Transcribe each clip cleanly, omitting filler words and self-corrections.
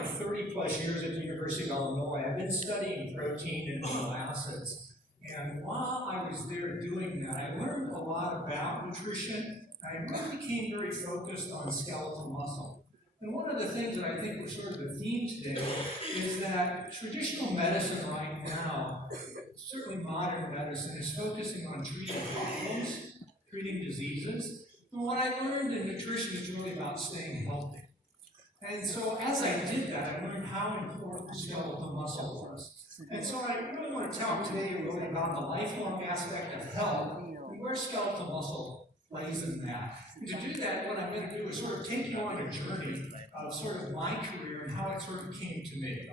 my 30 plus years at the University of Illinois, I've been studying protein and amino acids. And while I was there doing that, I learned a lot about nutrition. I really became very focused on skeletal muscle. And one of the things that I think was sort of the theme today is that traditional medicine right now, certainly modern medicine, is focusing on treating problems, treating diseases. And what I learned in nutrition is really about staying healthy. And so as I did that, I learned how important skeletal muscle was. And so I really want to talk today really about the lifelong aspect of health and where skeletal muscle plays in that. And to do that, what I'm going to do is sort of take you on a journey of sort of my career and how it sort of came to me.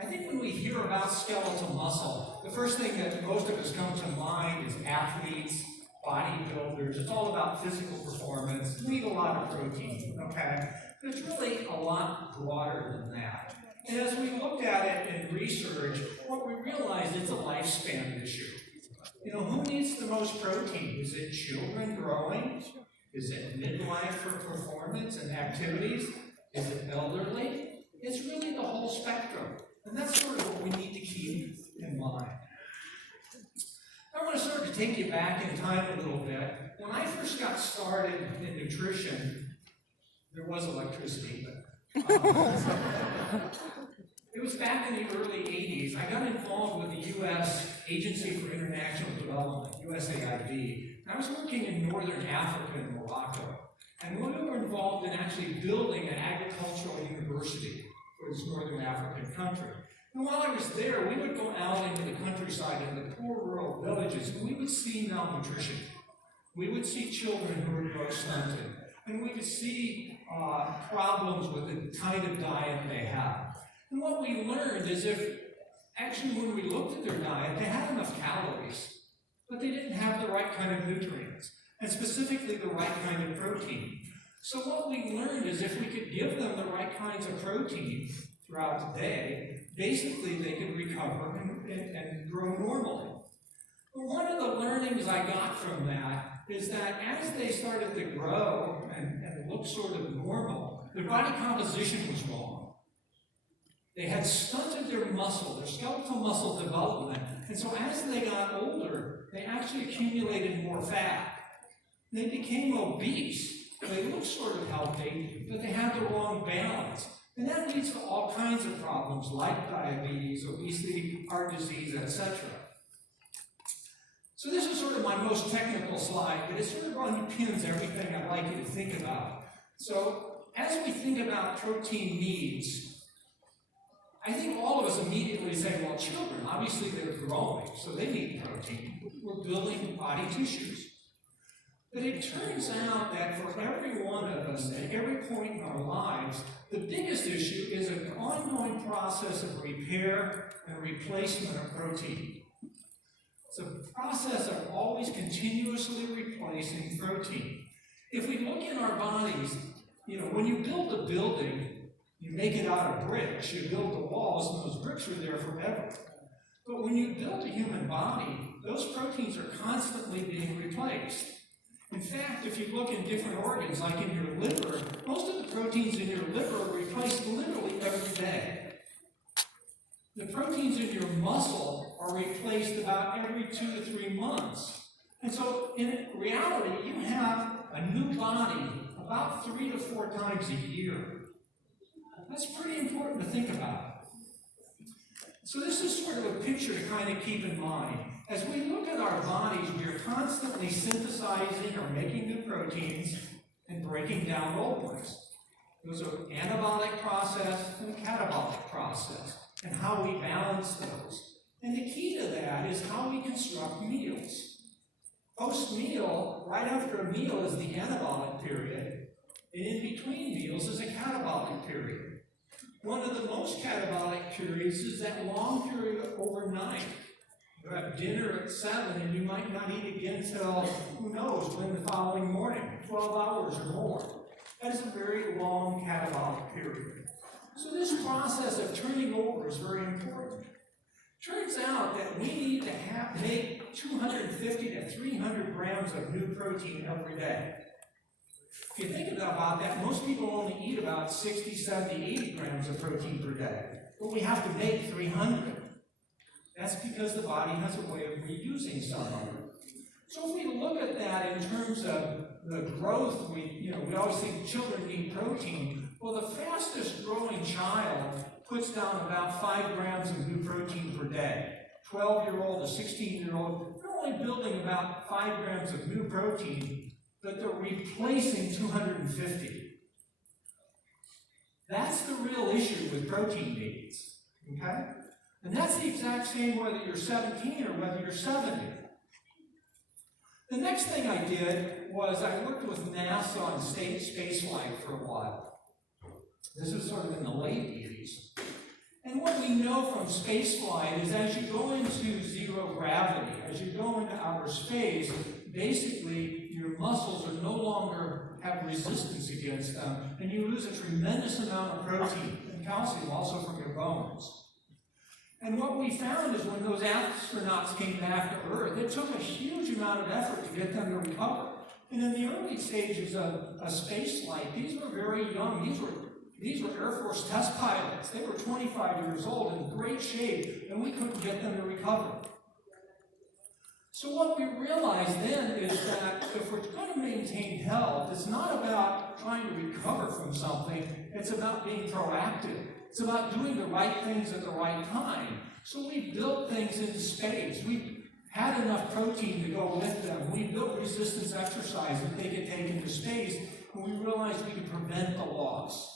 I think when we hear about skeletal muscle, the first thing that most of us come to mind is athletes, bodybuilders. It's all about physical performance. We eat a lot of protein, okay? But it's really a lot broader than that. And as we looked at it in research, what we realized is a lifespan issue. You know, who needs the most protein? Is it children growing? Is it midlife for performance and activities? Is it elderly? It's really the whole spectrum. And that's sort of what we need to keep in mind. I want to sort of take you back in time a little bit. When I first got started in nutrition, there was electricity, but it was back in the early 80s. I got involved with the U.S. Agency for International Development, USAID. I was working in northern Africa and Morocco. And we were involved in actually building an agricultural university for this northern African country. And while I was there, we would go out into the countryside in the poor rural villages, and we would see malnutrition. We would see children who were growth stunted. And we would see problems with the kind of diet they had. And what we learned is actually when we looked at their diet, they had enough calories, but they didn't have the right kind of nutrients, and specifically the right kind of protein. So what we learned is if we could give them the right kinds of protein throughout the day, basically they could recover and grow normally. But one of the learnings I got from that is that as they started to grow and look sort of normal, their body composition was wrong. They had stunted their muscle, their skeletal muscle development, and so as they got older, they actually accumulated more fat. They became obese. They looked sort of healthy, but they had the wrong balance. And that leads to all kinds of problems like diabetes, obesity, heart disease, etc. So this is sort of my most technical slide, but it sort of underpins everything I'd like you to think about. So as we think about protein needs, I think all of us immediately say, well, children, obviously they're growing, so they need protein. We're building body tissues. But it turns out that for every one of us, at every point in our lives, the biggest issue is an ongoing process of repair and replacement of protein. It's a process of always continuously replacing protein. If we look in our bodies, you know, when you build a building, you make it out of bricks, you build the walls, and those bricks are there forever. But when you build a human body, those proteins are constantly being replaced. In fact, if you look in different organs, like in your liver, most of the proteins in your liver are replaced literally every day. The proteins in your muscle are replaced about every 2 to 3 months. And so, in reality, you have a new body about 3 to 4 times a year. That's pretty important to think about. So this is sort of a picture to kind of keep in mind. As we look at our bodies, we are constantly synthesizing or making new proteins and breaking down old ones. There's an anabolic process and a catabolic process, and how we balance those. And the key to that is how we construct meals. Post-meal, right after a meal is the anabolic period, and in between meals is a catabolic period. One of the most catabolic periods is that long period overnight. You have dinner at 7 and you might not eat again until, who knows, when the following morning, 12 hours or more. That is a very long catabolic period. So this process of turning over is very important. Turns out that we need to make 250 to 300 grams of new protein every day. If you think about that, most people only eat about 60, 70, 80 grams of protein per day, but we have to make 300. That's because the body has a way of reusing some of it. So if we look at that in terms of the growth, we always think children need protein. Well, the fastest growing child puts down about 5 grams of new protein per day. 12-year-old to 16-year-old, they're only building about 5 grams of new protein, but they're replacing 250. That's the real issue with protein needs, okay? And that's the exact same whether you're 17 or whether you're 70. The next thing I did was I worked with NASA on state spaceflight for a while. This was sort of in the late 80s. And what we know from spaceflight is as you go into zero gravity, as you go into outer space, basically your muscles are no longer have resistance against them, and you lose a tremendous amount of protein and calcium also from your bones. And what we found is when those astronauts came back to Earth, it took a huge amount of effort to get them to recover. And in the early stages of space flight, these were very young. These were Air Force test pilots. They were 25 years old in great shape, and we couldn't get them to recover. So what we realized then is that if we're going to maintain health, it's not about trying to recover from something, it's about being proactive. It's about doing the right things at the right time. So we built things into space. We had enough protein to go with them. We built resistance exercise that they could take into space, and we realized we could prevent the loss.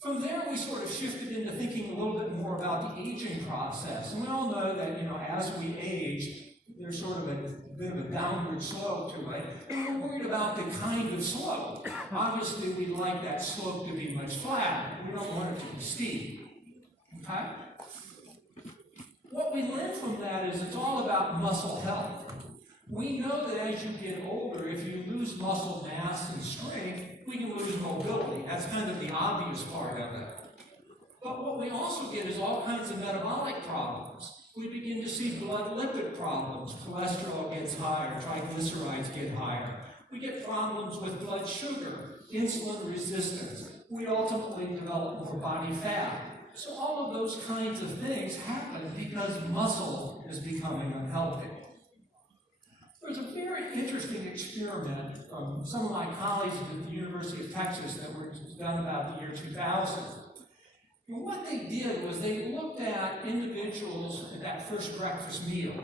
From there, we sort of shifted into thinking a little bit more about the aging process. And we all know that, as we age, there's sort of a bit of a downward slope to it. And we're worried about the kind of slope. Obviously, we'd like that slope to be much flatter. We don't want it to be steep. Okay? What we learned from that is it's all about muscle health. We know that as you get older, if you lose muscle mass and strength, we can lose mobility. That's kind of the obvious part of it. But what we also get is all kinds of metabolic problems. We begin to see blood lipid problems. Cholesterol gets higher, triglycerides get higher. We get problems with blood sugar, insulin resistance. We ultimately develop more body fat. So all of those kinds of things happen because muscle is becoming unhealthy. There's a very interesting experiment from some of my colleagues at the University of Texas that was done about the year 2000. And what they did was they looked at individuals at that first breakfast meal.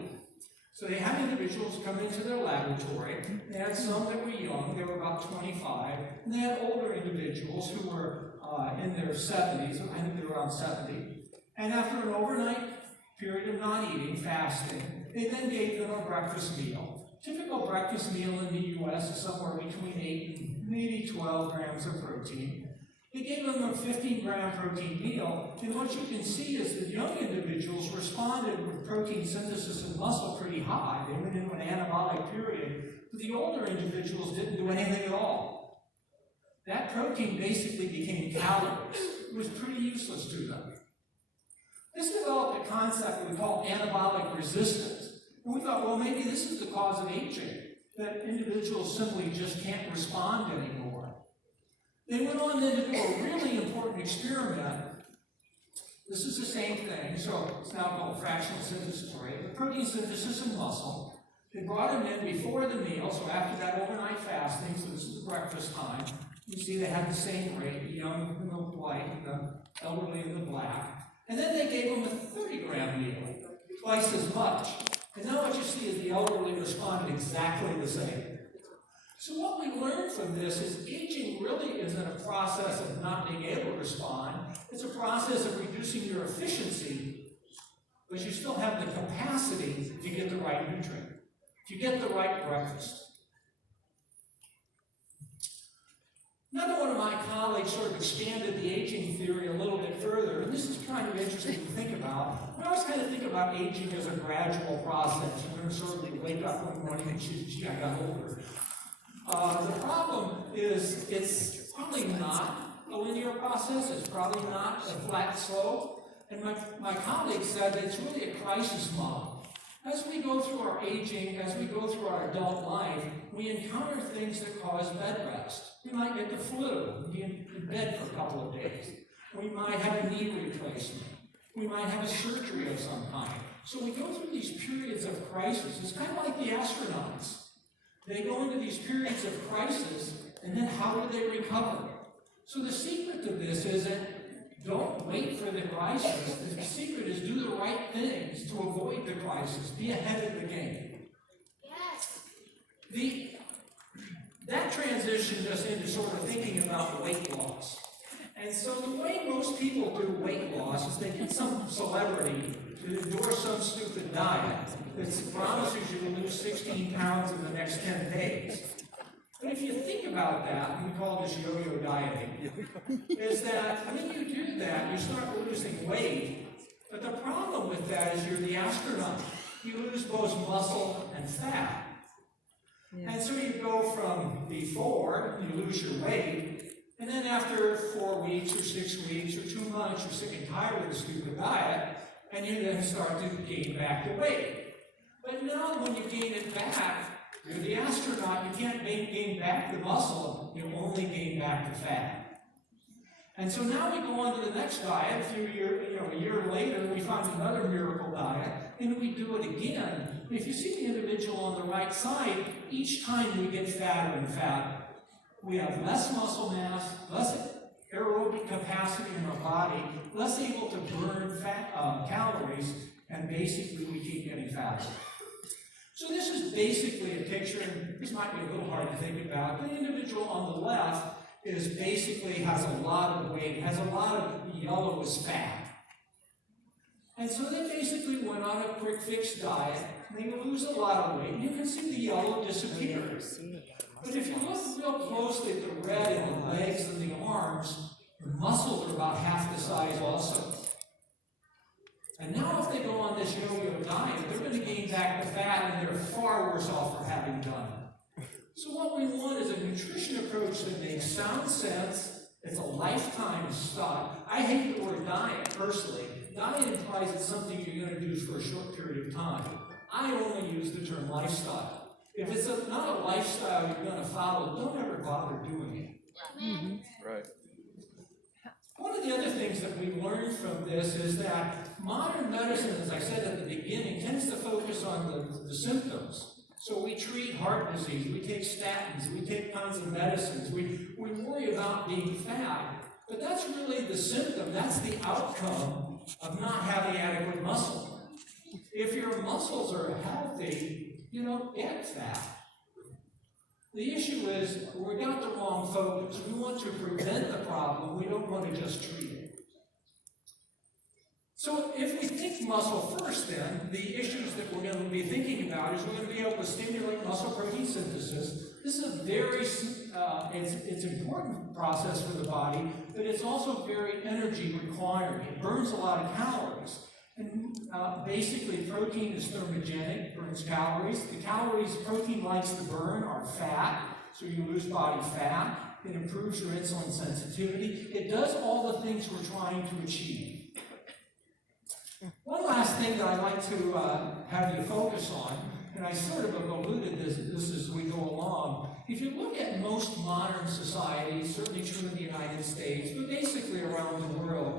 So they had individuals come into their laboratory. They had some that were young, they were about 25, and they had older individuals who were in their 70s, I think they were around 70. And after an overnight period of not eating, fasting, they then gave them a breakfast meal. Typical breakfast meal in the U.S. is somewhere between 8 and maybe 12 grams of protein. They gave them a 15-gram protein meal, and what you can see is that young individuals responded with protein synthesis and muscle pretty high. They went into an anabolic period, but the older individuals didn't do anything at all. That protein basically became calories. It was pretty useless to them. This developed a concept we call anabolic resistance. And we thought, well, maybe this is the cause of aging, that individuals simply just can't respond anymore. They went on then to do a really important experiment. This is the same thing, so it's now called fractional synthesis rate, the protein synthesis in muscle. They brought them in before the meal, so after that overnight fasting, so this is the breakfast time. You see they had the same rate, the young in the white, the elderly in the black. And then they gave them a 30-gram meal, twice as much. And now what you see is the elderly responded exactly the same. So what we learned from this is aging really isn't a process of not being able to respond. It's a process of reducing your efficiency, but you still have the capacity to get the right nutrient, to get the right breakfast. Another one of my colleagues sort of expanded the aging theory a little bit further, and this is kind of interesting to think about. We always kind of think about aging as a gradual process. You're going to sort of wake up one morning and gee, I got older. The problem is it's probably not a linear process. It's probably not a flat slope. And my colleague said that it's really a crisis model. As we go through our aging, as we go through our adult life, we encounter things that cause bed rest. We might get the flu and be in bed for a couple of days. We might have a knee replacement. We might have a surgery of some kind. So we go through these periods of crisis. It's kind of like the astronauts. They go into these periods of crisis, and then how do they recover? So the secret to this is that don't wait for the crisis. The secret is do the right things to avoid the crisis. Be ahead of the game. Yes. That transition just into sort of thinking about weight loss. And so the way most people do weight loss is they get some celebrity to endorse some stupid diet that promises you to lose 16 pounds in the next 10 days. But if you think about that, we call this yo-yo dieting, is that when you do that, you start losing weight. But the problem with that is you're the astronaut. You lose both muscle and fat. Yeah. And so you go from before, you lose your weight, and then after 4 weeks or 6 weeks or 2 months, you're sick and tired of the stupid diet, and you then start to gain back the weight. But now when you gain it back, you're the astronaut, you can't gain back the muscle, you only gain back the fat. And so now we go on to the next diet. A year later, we find another miracle diet, and we do it again. If you see the individual on the right side, each time we get fatter and fatter. We have less muscle mass, less aerobic capacity in our body, less able to burn calories, and basically we keep getting fatter. So this is basically a picture, and this might be a little hard to think about. The individual on the left has a lot of weight, has a lot of yellow as fat. And so they basically went on a quick fix diet, and they lose a lot of weight, and you can see the yellow disappear. But if you look real closely at the red in the legs and the arms, the muscles are about half the size also. And now if they go on this yo-yo diet, they're going to gain back the fat, and they're far worse off for having done it. So what we want is a nutrition approach that makes sound sense. It's a lifetime style. I hate the word diet, personally. Diet implies it's something you're going to do for a short period of time. I only use the term lifestyle. If it's not a lifestyle you're going to follow, don't ever bother doing it. Mm-hmm. Right. One of the other things that we learned from this is that modern medicine, as I said at the beginning, tends to focus on the symptoms. So we treat heart disease, we take statins, we take kinds of medicines, we worry about being fat, but that's really the symptom, that's the outcome of not having adequate muscle. If your muscles are healthy, you don't get fat. The issue is we got the wrong focus. We want to prevent the problem, we don't want to just treat it. So if we think muscle first then, the issues that we're going to be thinking about is we're going to be able to stimulate muscle protein synthesis. This is a very, it's an important process for the body, but it's also very energy requiring. It burns a lot of calories. And basically protein is thermogenic, burns calories. The calories protein likes to burn are fat, so you lose body fat. It improves your insulin sensitivity. It does all the things we're trying to achieve. One last thing that I'd like to have you focus on, and I sort of have alluded this as we go along. If you look at most modern societies, certainly true in the United States, but basically around the world,